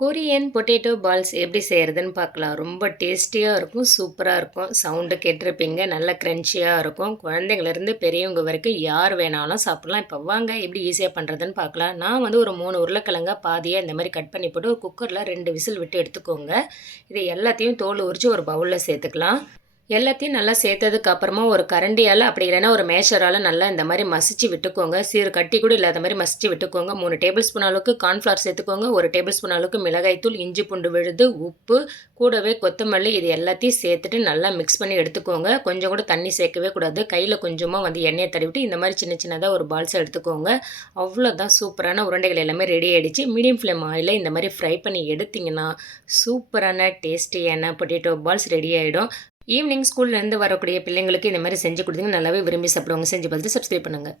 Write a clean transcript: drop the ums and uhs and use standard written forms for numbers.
Korean potato balls எப்படி செய்கிறதுன்னு பார்க்கலாம். ரொம்ப டேஸ்டியாக இருக்கும், சூப்பராக இருக்கும். சவுண்டு கேட்டிருப்பீங்க. நல்ல க்ரன்ச்சியாக இருக்கும். குழந்தைங்கள்லேருந்து பெரியவங்க வரைக்கும் யார் வேணாலும் சாப்பிட்லாம். இப்போ வாங்க எப்படி ஈஸியாக பண்ணுறதுன்னு பார்க்கலாம். நான் வந்து ஒரு 3 உருளைக்கிழங்க பாதியாக இந்த மாதிரி கட் பண்ணி போட்டு ஒரு குக்கரில் 2 விசில் விட்டு எடுத்துக்கோங்க. இது எல்லாத்தையும் தோல் உரித்து ஒரு பவுலில் சேர்த்துக்கலாம். எல்லாத்தையும் நல்லா சேர்த்ததுக்கு அப்புறமா ஒரு கரண்டியால் அப்படி இல்லைன்னா ஒரு மேஷரால் நல்லா இந்த மாதிரி மசிச்சு விட்டுக்கோங்க. சீறு கட்டி கூட இல்லாத மாதிரி மசிச்சு விட்டுக்கோங்க. 3 டேபிள் ஸ்பூன் அளவுக்கு கார்ன்ஃப்ளவர் சேர்த்துக்கோங்க. 1 டேபிள் ஸ்பூன் அளவுக்கு மிளகாய்த்தூள், இஞ்சி பூண்டு விழுது, உப்பு, கூடவே கொத்தமல்லி இது எல்லாத்தையும் சேர்த்துட்டு நல்லா மிக்ஸ் பண்ணி எடுத்துக்கோங்க. கொஞ்சம் கூட தண்ணி சேர்க்கவே கூடாது. கையில் கொஞ்சமாக வந்து எண்ணெயை தடவிட்டு இந்த மாதிரி சின்ன சின்னதாக ஒரு பால்ஸை எடுத்துக்கோங்க. அவ்வளோதான், சூப்பரான உருண்டைகள் எல்லாமே ரெடி ஆகிடுச்சு. மீடியம் ஃப்ளேம் ஆயிலில் இந்த மாதிரி ஃப்ரை பண்ணி எடுத்திங்கன்னா சூப்பரான டேஸ்டியான பொட்டேட்டோ பால்ஸ் ரெடி ஆகிடும். ஈவினிங் ஸ்கூல்லேருந்து வரக்கூடிய பிள்ளைங்களுக்கு இந்த மாதிரி செஞ்சு கொடுத்தீங்கன்னா நல்லாவே விரும்பி சாப்பிடுவாங்க. செஞ்சு பார்த்துட்டு சப்ஸ்கிரைப் பண்ணுங்கள்.